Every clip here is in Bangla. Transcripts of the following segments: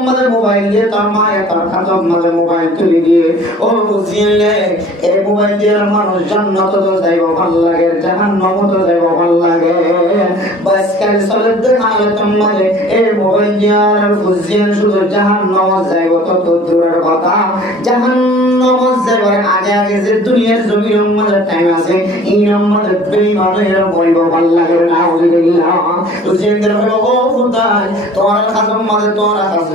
আমাদের মোবাইল দিয়ে তার মায়ের তার খাতক মাঝে মোবাইল তুলে দিয়ে ও বুঝিলে এই মোবাইল দিয়ে মানুষ জান্নাত তো যাইব ভালো লাগে জাহান্নাম তো যাইব ভালো লাগে বাস কাল চলে দেখালে তোমারে এই মোবাইল দিয়ে আর বুঝিয়ে শুধু জাহান্নাম যাইব তত দূরের কথা জাহান্নাম যাইবার আগে আগে যে দুনিয়ার জমির মধ্যে টাইম আছে এই মধ্যে বেঈমানের বলব ভালো লাগে না আলহামদুলিল্লাহ বুঝিয়ে দেব ও খুদাই তোমার খাতক মাঝে তোমার কাছে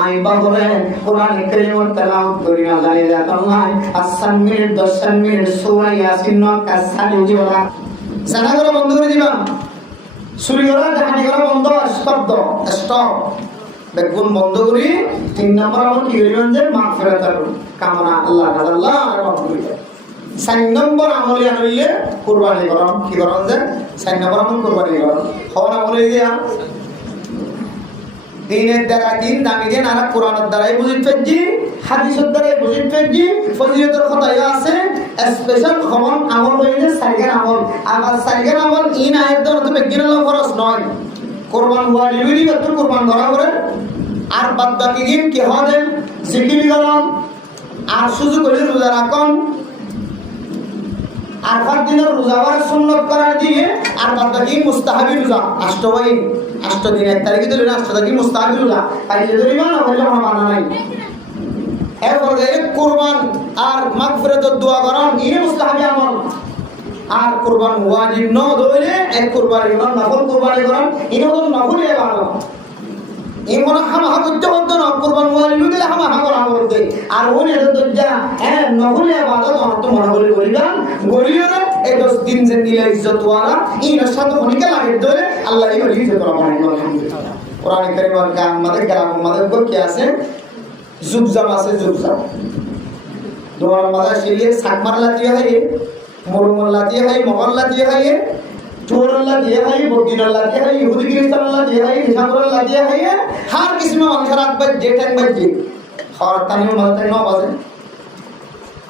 আমি বাবরে কোরআন কারীমের তেলাওয়াত করি না জানি যাত আল্লাহ 8 মিনিট 10 মিনিট সূরা ইয়াসিন কাসানি দিবা জানা করে বন্ধ করে দিবা শুরু করা জানি করা বন্ধ স্টপ বেগুন বন্ধ করি 3 নম্বর আমরা কি করিবেন যে মাগফিরাতের কামনা আল্লাহ আর মাফ করি 4 নম্বর আমলে আনলে কুরবানি করম কি করম যে 4 নম্বর আমল কুরবানি করম হওয়ার আমলে দিয়া দিনের দ্বারা দিন দামি দিন আর কোরআনের দ্বারাই বুঝিত পেজি হাদিসের দ্বারাই বুঝিত পেজি ফজিলতের কথা আছে স্পেশাল খবর আমল হইলে সাইগার আমল আবার সাইগার আমল ইন আয়াত দ্বারা তো বেগিনাল খরচ নয় কুরবান হওয়া লিবি তো কুরবান করা করে আর বাদ বাকি দিন কি হবে জিকির করুন আর সুযোগ হলে রোজা রাখুন আর পাঁচ দিনের রোজা হওয়ার সুন্নত করার দিয়ে আর বাদ বাকি মুস্তাহাবি রোজা আষ্টভাই 8 দিন 1 তারিখে ধরে 8 তারিখে মুস্তাহাবি রোজা পাইলে ধরে না হইলে আমার মানা নাই এরপরে কুরবান আর মাগফিরাতের দোয়া করেন এই মুস্তাহাবি আমল আর কুরবান ওয়াজিব ন ধরে এক কুরবানি ইমান নফল কুরবানি করেন এই হলো নফল ইবাদত এই মনে হামা করতে হতো না কুরবান ওয়াজিব দিলে হামা করা করতে আর ওই এত যা নফল ইবাদত অন্ত মনে করে করিবা গরিয়রে এই 10 দিন যে নিলে ইজ্জত ওয়ালা এই সাথে অনেকে লাগে ধরে আল্লাহ এই ইজ্জত করা মানে আলহামদুলিল্লাহ কোরআন কারীমের আমাদের গ্রাম আমাদের কি আছে জুবজাম আছে জুবজাম তোমার মাথা শিলিয়ে সাকমার লাতিয়ে হয় মরুমল লাতিয়ে হয় মগল লাতিয়ে হয় চোরল্লা দিয়ে হয় বদিনাল্লা দিয়ে হয় ইহুদি খ্রিস্টানল্লা দিয়ে হয় ইসামুল্লাহ দিয়ে হয় হার কিসমে মানুষের রাত বাজ যে টাইম বাজে খাওয়ার টাইমে মালতে ন বাজে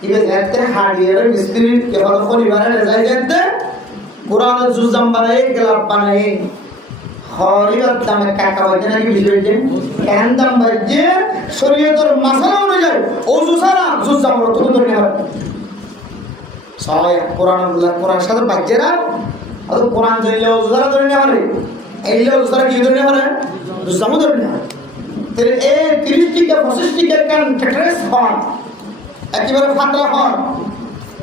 ইবে যাতে হাড়িয়ে মিস্ত্রি কেবল পরিবারে যাই যাতে কোরআনের জুজাম বানাই গলাপ বানাই হরিবার দামে কাকা বাজে নাকি বিষয় যে কেন দাম বাজে শরীয়তের মাসালা অনুযায়ী ওযু ছাড়া জুজাম রত ধরে নেওয়া সবাই কোরআন সাথে বাজেরা আর কোরআন জানলে ওযু ছাড়া ধরে নেওয়া রে এইলে ওযু ছাড়া কি ধরে নেওয়া রে জুজাম ধরে নেওয়া তেরে এই 30 টিকা 25 টিকা কান ট্রেস হন একেবারে ফাটলা হন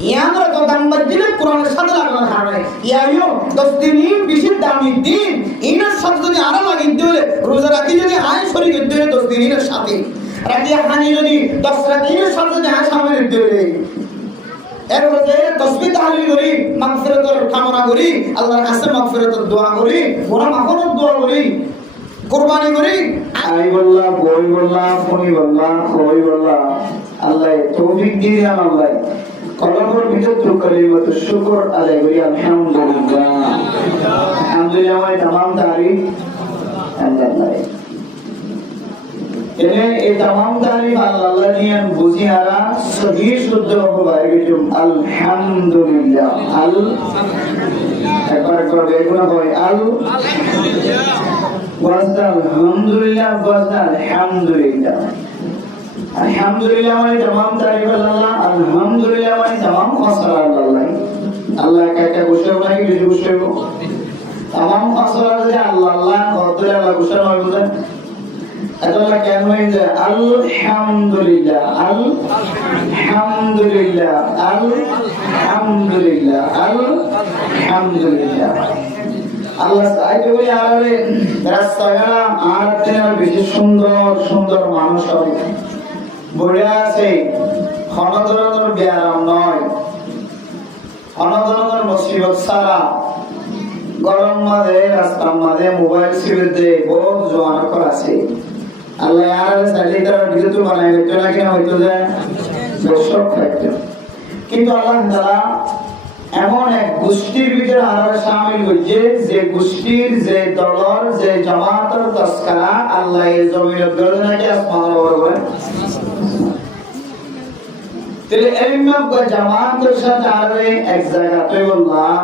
ইয়ামরা তো দাম বাজলে কোরআনের সাথে লাগানো হারে ইয়াইও 10 দিন বেশি দামি দিন ইনার সাথে যদি আরো লাগি দিলে রোজা রাখি যদি আয় শরীর দিলে 10 দিনের সাথে রাতি হানি যদি 10 রাতের সাথে যদি আয় সামনে দিলে এরপরে যে তাসবিহ তাহলিল করি মাগফিরাতের কামনা করি আল্লাহর কাছে মাগফিরাতের দোয়া করি গুনাহ মাফের দোয়া করি কুরবানি করি আই বল্লাহ বই বল্লাহ ফনি বল্লাহ কই বল্লাহ আল্লাহ তৌফিক দিয়ে আল্লাহ কলমের ভিতর তো কালিমাত শুকর আদায় করি আলহামদুলিল্লাহ আলহামদুলিল্লাহ ওই तमाम তারিফ আল্লাহ এনে এই तमाम তারিফ আল্লাহ নিয়ে বুঝি আরা সহি শুদ্ধ হবে বিজুম আলহামদুলিল্লাহ একবার করে গুনাহ হয় আলহামদুলিল্লাহ ওয়াজদা আলহামদুলিল্লাহ ওয়াজদা আলহামদুলিল্লাহ আলহামদুলিল্লাহ মানে तमाम তারিফ আল্লাহ আলহামদুলিল্লাহ মানে तमाम খাসরা আল্লাহ আল্লাহ কাটা গোসল নাই কিছু গোসল तमाम খাসরা যে আল্লাহ কদরে আল্লাহ গোসল হয় বুঝেন আল্লাহ কেন হয় যে আলহামদুলিল্লাহ আলহামদুলিল্লাহ আলহামদুলিল্লাহ আলহামদুলিল্লাহ আল্লাহ সাইতে বলি আরে রাস্তাঘাট আর তেনার বেশি সুন্দর সুন্দর মানুষ হবে বলে আছে ক্ষণধরনের ব্যায়াম নয় ক্ষণধরনের মুসিবত সারা গরম মাঝে রাস্তার মাঝে মোবাইল সিবিতে বহুত জোয়ান কর আছে আল্লাহ আর সাইলে তার বিদ্যুৎ বানাই দিতে না কেন হইতো যে দর্শক থাকতো কিন্তু আল্লাহ তাআলা এমন এক গোষ্ঠীর ভিতরে আলাদা শামিল হয়েছে যে গোষ্ঠীর যে দলর যে জামাতের তস্করা আল্লাহ এই জমিনের গর্দনাকে আসমান বরাবর তাহলে এই জামাতের সাথে আর এক জায়গাতে বললাম